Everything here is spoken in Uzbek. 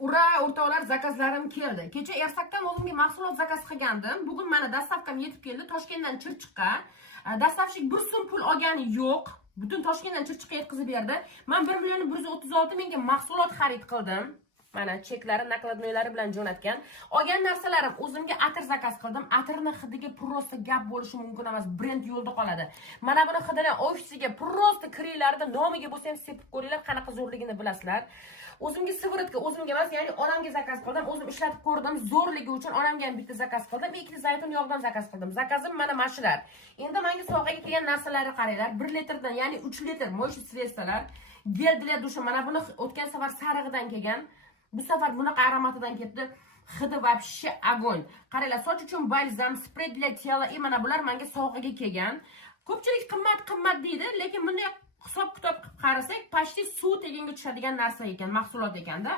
Ura, o'rtoqlar, zakazlarim keldi. Kecha Ersakdan o'zimga mahsulot zakaz qilgandim. Bugun mana dastavkam yetib keldi. Toshkentdan Chirchiqqa. Dastavshik 1 so'm pul olgani yo'q. Butun Toshkentdan Chirchiqqa yetkazib berdi. Men 1.136.000 ga mahsulot xarid qildim. Mana cheklari, nakladnoylari bilan jo'natgan. Olgan narsalarim o'zimga atir zakaz qildim. Atirning hidiga prosta gap bo'lishi mumkin emas. Brend yo'lda qoladi. Mana buni hidini ofisiga prosta kiringlarda nomiga bo'lsa ham sepib ko'ringlar, qanaqa zo'rligini bilasizlar. O'zimga siviritka, o'zimga emas, ya'ni onamga zakaz qildim. O'zim ishlatib ko'rdim. Zo'rligi uchun onamga ham bitta zakaz qildim. 2 zaytun yog'dan zakaz qildim. Zakazim mana shular. Endi menga sovg'aga kelgan narsalarni qaranglar. 1 litrdan, ya'ni 3 litr mo'shi sredstvalar. Geldilar dusha. Mana buni o'tgan safar sarig'idan kelgan. Bu safar bunaqa aromatidan ketdi. Hidi вообще огонь. Qaranglar, soch uchun balzam, spray для tela, mana bular menga sovg'aga kelgan. Ko'pchilik qimmat deydi, lekin bunday hisob-kitob qilib qarasak, почти suv teganga tushadigan narsa ekan, mahsulot ekanda.